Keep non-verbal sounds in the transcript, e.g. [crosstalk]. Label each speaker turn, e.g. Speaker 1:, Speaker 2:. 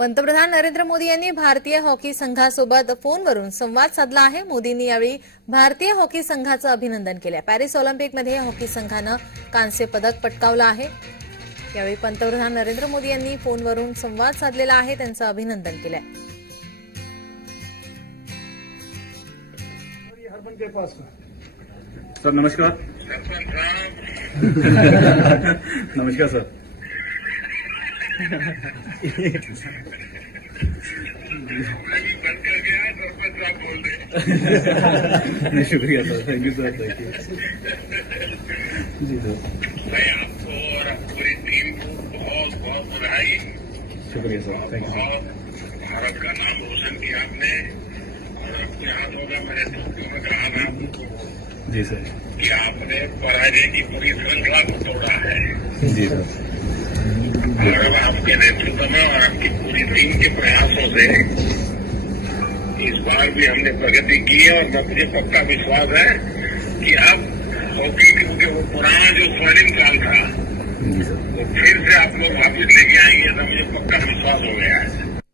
Speaker 1: पंतप्रधान नरेंद्र मोदी यांनी भारतीय हॉकी संघासोबत फोनवरून संवाद साधला आहे. मोदींनी यावेळी भारतीय हॉकी संघाचं अभिनंदन केलं पॅरिस ऑलिम्पिकमध्ये हॉकी संघानं कांस्य पदक पटकावलं आहे. यावेळी पंतप्रधान नरेंद्र मोदी यांनी फोनवरून संवाद साधलेला आहे. त्यांचं अभिनंदन केलंय
Speaker 2: सर नमस्कार. [laughs] नमस्कार सर. नहीं शुक्रिया sir thank you sir thank you ji sir
Speaker 3: मैं आपको और पूरी टीम को बहुत बहुत बधाई।
Speaker 2: शुक्रिया सर थैंक यू
Speaker 3: भारत का नाम रोशन किया आपने। और आपको याद होगा मैंने टोक्यो में कहा था आपको
Speaker 2: जी सर
Speaker 3: कि आपने पराजय की पूरी श्रृंखला को तोड़ा है।
Speaker 2: जी सर
Speaker 3: अब आपके नेतृत्व में और आपकी पूरी टीम के प्रयासों से इस बार भी हमने प्रगति की है और मुझे पक्का विश्वास है कि अब हॉकी क्योंकि वो पुराना जो स्वर्णिम काल था वो फिर से आप लोग वापिस लेके आएँगे तो मुझे पक्का विश्वास हो गया है।